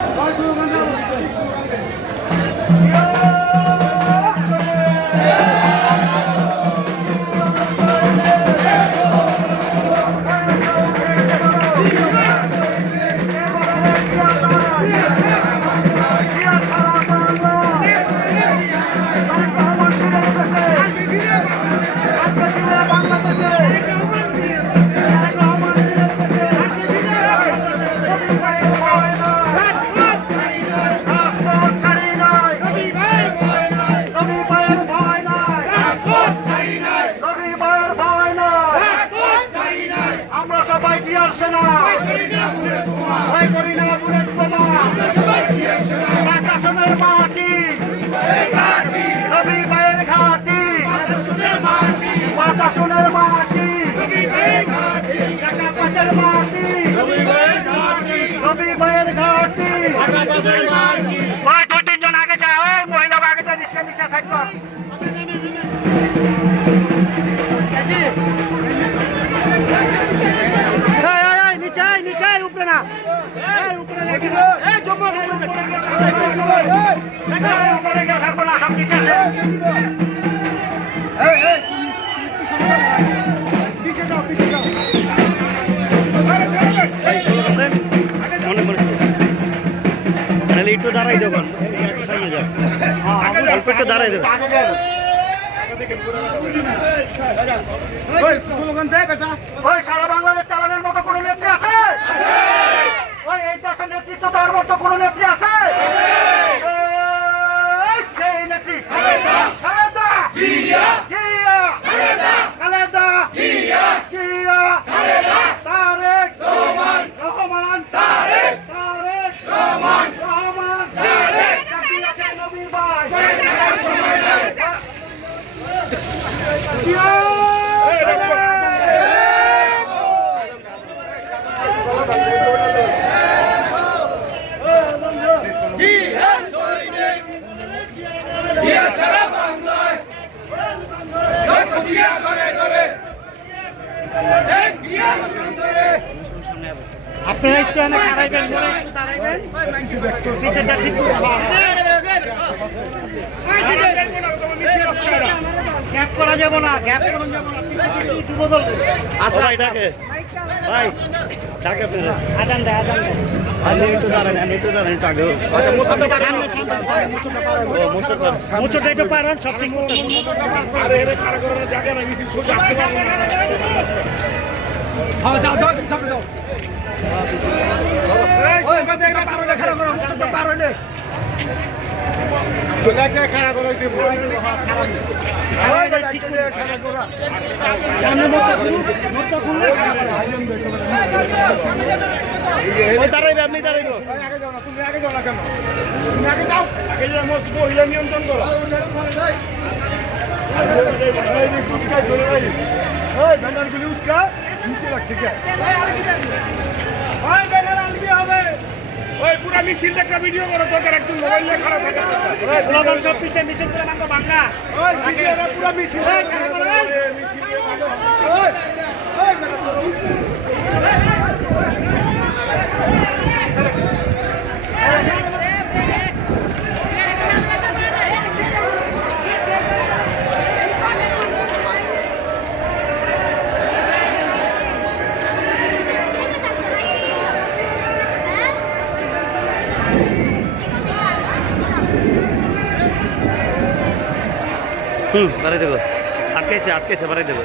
আমরা সবাই জিয়ার সেনা। ভয় করি না বুলেট বোমা আকাশের মাটি রবি ভাইয়ের ঘাটি। আকাশনের মাটি। মনে মনে তাহলে একটু দাঁড়াই দেবেন অল্প একটু দাঁড়াই দেবেন ওই সারা বাংলাদেশ চালানোর মতো কোনো নেত্রী আছে নেতৃত্ব দেওয়ার মতো কোনো নেত্রী আছে? সেই নেত্রী। খালেদা। জিয়া। খালেদা। জিয়া। তারেক। রহমান। তারেক। রহমান। রহমান। জাকিয়াতে নবী ভাই। জিয়া। আপনারা একটু এনে খারাইবেন মনে একটু দাঁড়াইবেন পিছেরটা ঠিক করে গ্যাপ করা যাব না গ্যাপ করা যাব না। পিছে বদল আচ্ছা। ভাই ডাকে ভাই ডাকে আপনারা আজান দে, আজান দে। আমি একটু দাঁড়ান আমি একটু দাঁড়ান একটু আগে মুচোটা একটু পারেন সব ঠিক মতো। ওই দাঁড়াইবে আপনি দাঁড়াইবে ওই পুরা মিছিল একটা ভিডিও করো তোদের একজন মোবাইল নিয়ে খারাপ থাকে ব্লগার সব পিছে মিছিল করে মাঙ্গো বাংলা পুরা মিছিল হুম বাড়াই দেবো। আটকাইছে আটকাইছে বাড়াই দেবো।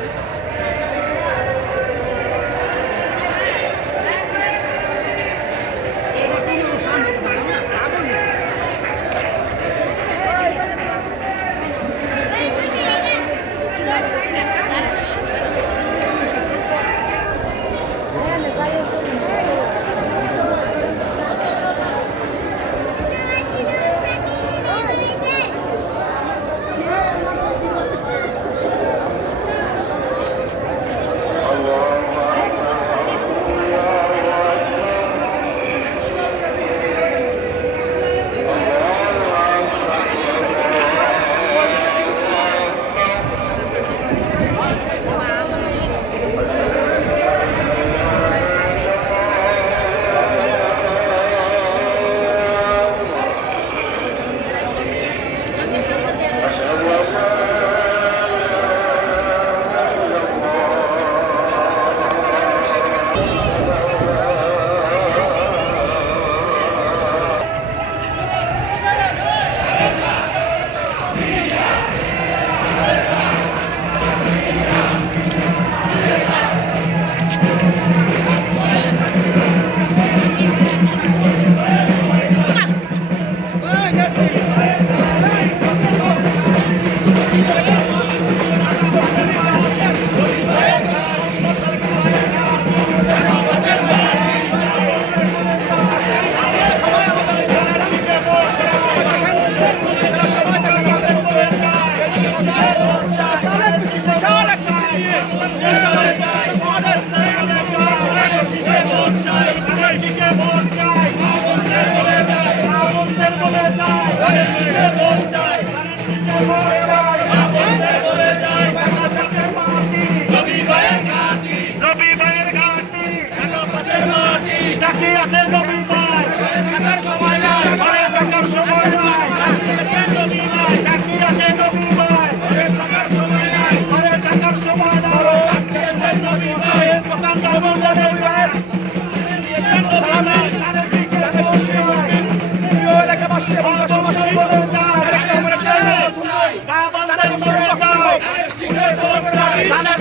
বলে চাই ধানের শীষে ভোট চাই ধানের শীষে ভোট চাই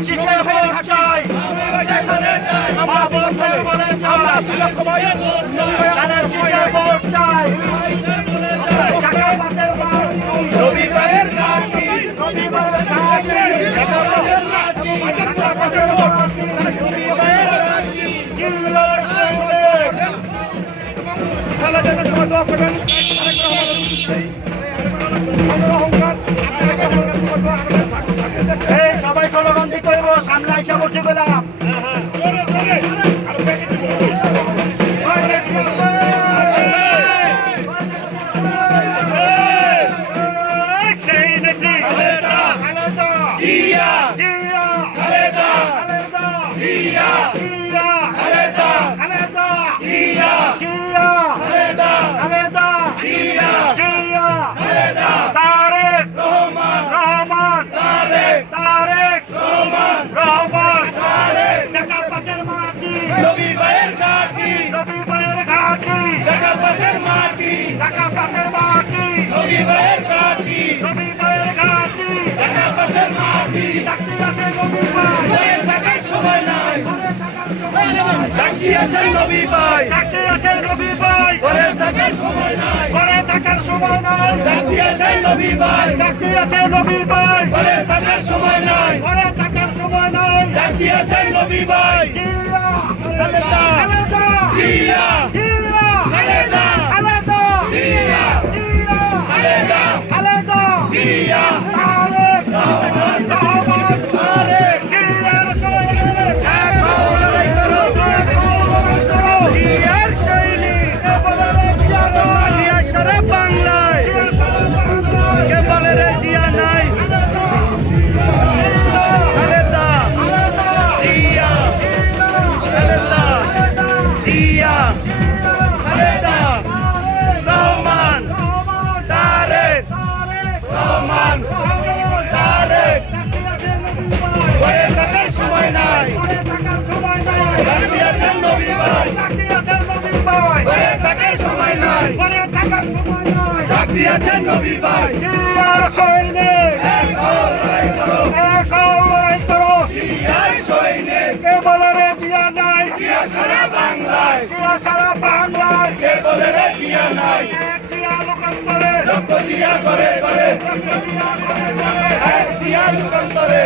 শীষে ভোট চাই। আমার বন্ধুর বলে ধানের শীষে ভোট চাই। রবিবারের ঘাটি রবিবারের আমরা এই সবাই স্লোগান দিয়ে করব সামনে আইসা বসে গেলাম। আছেন নবী ভাই আছেন নবী ভাই ঘরে থাকার সময় নাই। ঘরে থাকার সময় নাই। ডাক্তি আছেন নবী ভাই ডাক্তি আছেন নবী ভাই ঘরে থাকার সময় নাই। ঘরে থাকার সময় নাই। ডাক্তি আছেন নবী ভাই জিয়া খালেদা খালেদা জিয়া। জিয়া দিয়েছেন নবী ভাই জিয়ার সৈনিক কে বলে রে জিয়া নাই জিয়া সারা বাংলায় জিয়া সারা বাংলায় কে বলে রে জিয়া নাই জিয়া লোকান্তরে লক্ষ জিয়া করে করে এক জিয়া লোকান্তরে